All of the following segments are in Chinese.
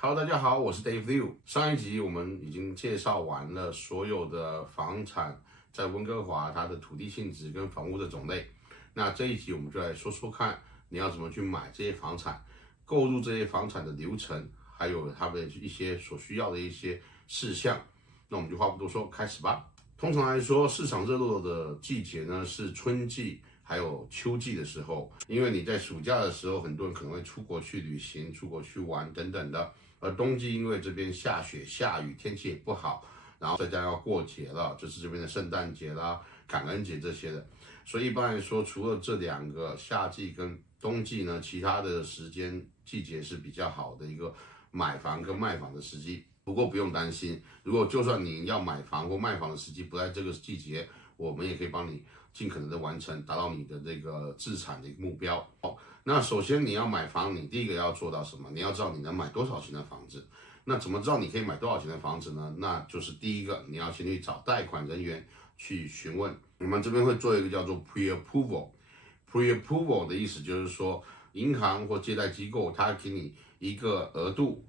Hello，大家好，我是 Dave Liu。上一集我们已经介绍完了所有的房产在温哥华它的土地性质跟房屋的种类。那这一集我们就来说说看，你要怎么去买这些房产，购入这些房产的流程，还有它的一些所需要的一些事项。那我们就话不多说，开始吧。通常来说，市场热络的季节呢是春季。还有秋季的时候，因为你在暑假的时候，很多人可能会出国去旅行、出国去玩等等的。而冬季因为这边下雪下雨，天气也不好，然后再加上要过节了，就是这边的圣诞节啦、感恩节这些的，所以一般来说，除了这两个夏季跟冬季呢，其他的时间季节是比较好的一个买房跟卖房的时机。不过不用担心，如果就算你要买房或卖房的时机不在这个季节，我们也可以帮你尽可能的完成，达到你的这个资产的一个目标。那首先你要买房，你第一个要做到什么？你要知道你能买多少钱的房子。那怎么知道你可以买多少钱的房子呢？那就是第一个，你要先去找贷款人员去询问。我们这边会做一个叫做 pre-approval。pre-approval 的意思就是说，银行或借贷机构它给你一个额度。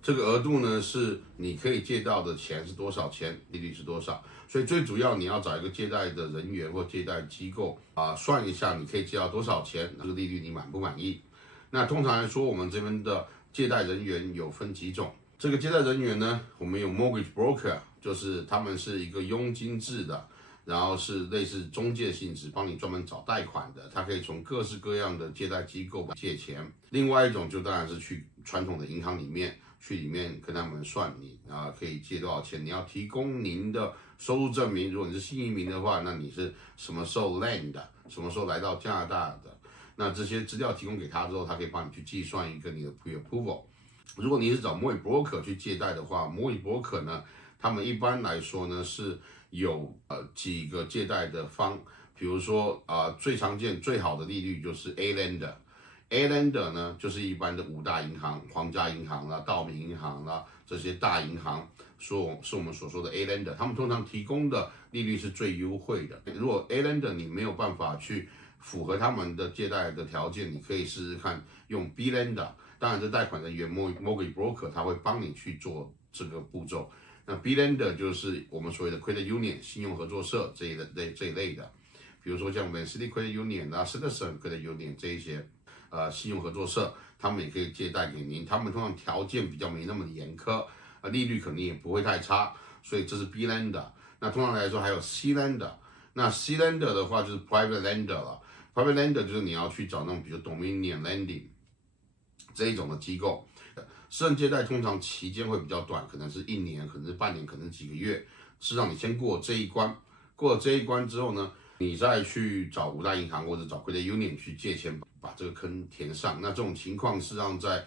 这个额度呢，是你可以借到的钱是多少钱，利率是多少。所以最主要你要找一个借贷的人员或借贷机构算一下你可以借到多少钱，这个利率你满不满意？那通常来说，我们这边的借贷人员有分几种。这个借贷人员呢，我们有 mortgage broker， 就是他们是一个佣金制的，然后是类似中介性质，帮你专门找贷款的，他可以从各式各样的借贷机构借钱。另外一种就当然是去传统的银行里面。去里面跟他们算你可以借多少钱，你要提供您的收入证明。如果你是新移民的话，那你是什么时候 land 的，什么时候来到加拿大的，那这些资料提供给他之后，他可以帮你去计算一个你的 pre-approval。如果你是找 mortgage broker 去借贷的话，mortgage broker 呢，他们一般来说呢是有几个借贷的方，比如说最常见最好的利率就是 A lender。A lender 呢，就是一般的五大银行，皇家银行啦、道明银行啦这些大银行，是我们所说的 A lender， 他们通常提供的利率是最优惠的。如果 A lender 你没有办法去符合他们的借贷的条件，你可以试试看用 B lender。当然，这贷款人员 mortgage broker 他会帮你去做这个步骤。那 B lender 就是我们所谓的 credit union 信用合作社这一类的，比如说像我们 City Credit Union 啊、Citizen Credit Union 这一些。信用合作社，他们也可以借贷给您，他们通常条件比较没那么严苛，利率肯定也不会太差，所以这是 B lender。那通常来说还有 C lender， 那 C lender 的话就是 private lender 了 ，private lender 就是你要去找那种比如 Dominion Lending 这一种的机构，私人借贷通常期间会比较短，可能是1年，可能是半年，可能是几个月，是让你先过这一关，过了这一关之后呢，你再去找五大银行或者找 Credit Union 去借钱。把这个坑填上，那这种情况实际上在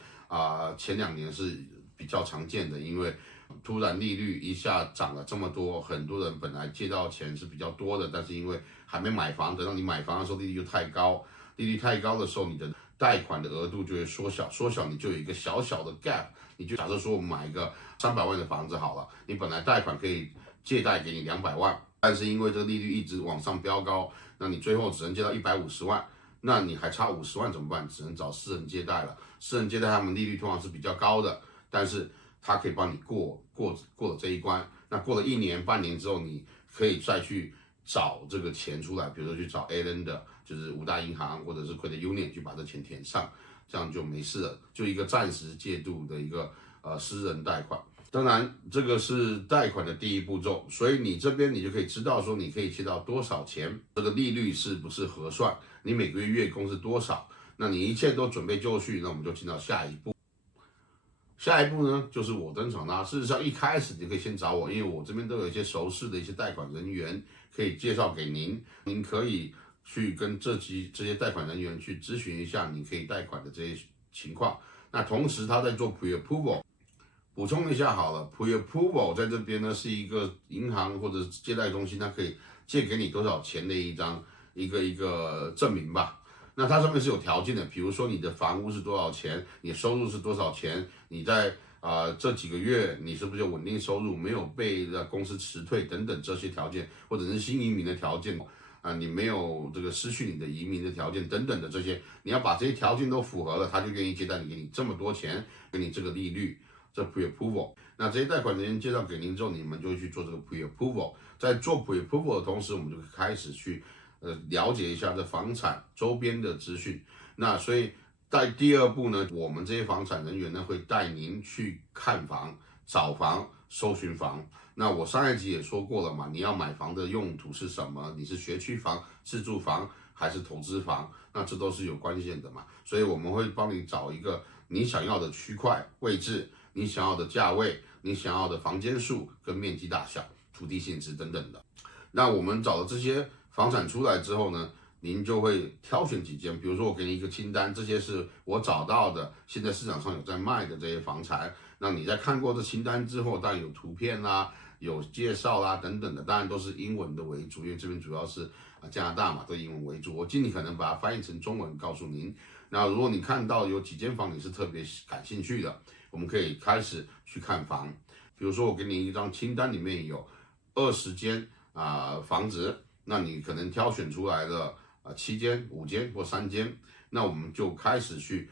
前2年是比较常见的，因为突然利率一下涨了这么多，很多人本来借到钱是比较多的，但是因为还没买房，等到你买房的时候利率就太高，利率太高的时候，你的贷款的额度就会缩小，你就有一个小小的 gap。你就假设说我们买一个300万的房子好了，你本来贷款可以借贷给你200万，但是因为这个利率一直往上飙高，那你最后只能借到150万。那你还差50万怎么办？只能找私人借贷了。私人借贷他们利率通常是比较高的，但是他可以帮你过了这一关。那过了1年半年之后，你可以再去找这个钱出来，比如说去找 A lender， 就是五大银行或者是 Credit Union 去把这钱填上，这样就没事了，就一个暂时借渡的一个私人贷款。当然，这个是贷款的第一步骤，所以你这边你就可以知道说你可以借到多少钱，这个利率是不是合算，你每个月月供是多少，那你一切都准备就绪，那我们就进到下一步。下一步呢，就是我登场啦。事实上，一开始你可以先找我，因为我这边都有一些熟识的一些贷款人员可以介绍给您，您可以去跟这些贷款人员去咨询一下你可以贷款的这些情况。那同时他在做 pre-approval。补充一下好了 ，pre-approval 在这边呢是一个银行或者借贷中心，它可以借给你多少钱的一个证明吧。那它上面是有条件的，比如说你的房屋是多少钱，你收入是多少钱，你在这几个月你是不是有稳定收入，没有被公司辞退等等这些条件，或者是新移民的条件你没有这个失去你的移民的条件等等的这些，你要把这些条件都符合了，他就愿意借贷给你这么多钱，给你这个利率。这 pre-approval。那这些贷款人员介绍给您之后，你们就会去做这个 pre-approval。在做 pre-approval 的同时，我们就开始去了解一下这房产周边的资讯。那所以在第二步呢，我们这些房产人员呢会带您去看房、找房、搜寻房。那我上一集也说过了嘛，你要买房的用途是什么？你是学区房、自住房还是投资房？那这都是有关键的嘛。所以我们会帮你找一个你想要的区块位置、你想要的价位、你想要的房间数跟面积大小、土地性质等等的。那我们找了这些房产出来之后呢，您就会挑选几间，比如说我给你一个清单，这些是我找到的，现在市场上有在卖的这些房产。那你在看过这清单之后，当然有图片啦、有介绍啦等等的，当然都是英文的为主，因为这边主要是加拿大嘛，都英文为主。我尽力可能把它翻译成中文告诉您。那如果你看到有几间房你是特别感兴趣的，我们可以开始去看房。比如说我给你一张清单，里面有20间房子，那你可能挑选出来了7间、5间或3间，那我们就开始去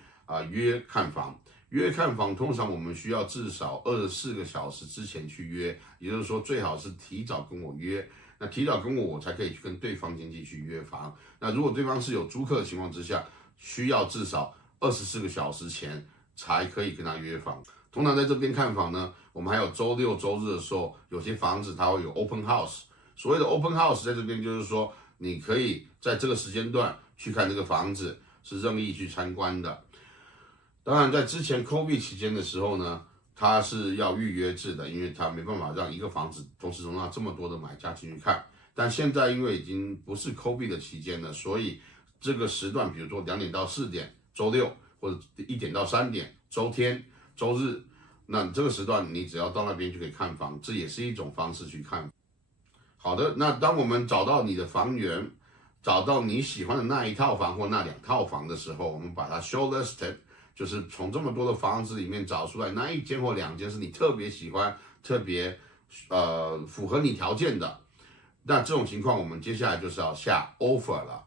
约看房。约看房通常我们需要至少24个小时之前去约，也就是说最好是提早跟我约。那提早跟我才可以去跟对方经纪去约房。那如果对方是有租客的情况之下，需要至少24个小时前才可以跟他约房。通常在这边看房呢，我们还有周6、周日的时候，有些房子它会有 open house。所谓的 open house 在这边就是说，你可以在这个时间段去看这个房子，是任意去参观的。当然，在之前 COVID 期间的时候呢，它是要预约制的，因为它没办法让一个房子同时容纳这么多的买家进去看。但现在因为已经不是 COVID 的期间了，所以这个时段，比如说2点到4点，周6，或者1点到3点，周天、周日，那这个时段你只要到那边就可以看房，这也是一种方式去看。好的，那当我们找到你的房源，找到你喜欢的那一套房或那2套房的时候，我们把它 shortlisted， 就是从这么多的房子里面找出来那1间或2间是你特别喜欢、特别符合你条件的。那这种情况，我们接下来就是要下 offer 了。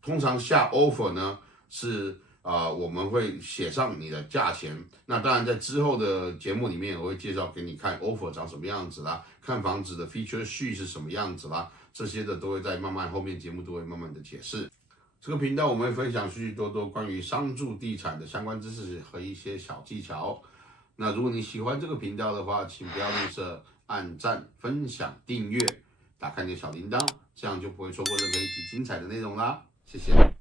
通常下 offer 呢是我们会写上你的价钱。那当然在之后的节目里面，我会介绍给你看 offer 长什么样子啦，看房子的 feature sheet 是什么样子啦，这些的都会在后面节目都会慢慢的解释。这个频道我们会分享许许多多关于商住地产的相关知识和一些小技巧。那如果你喜欢这个频道的话，请不要吝啬按赞、分享、订阅，打开你的小铃铛，这样就不会错过任何一集精彩的内容啦。谢谢。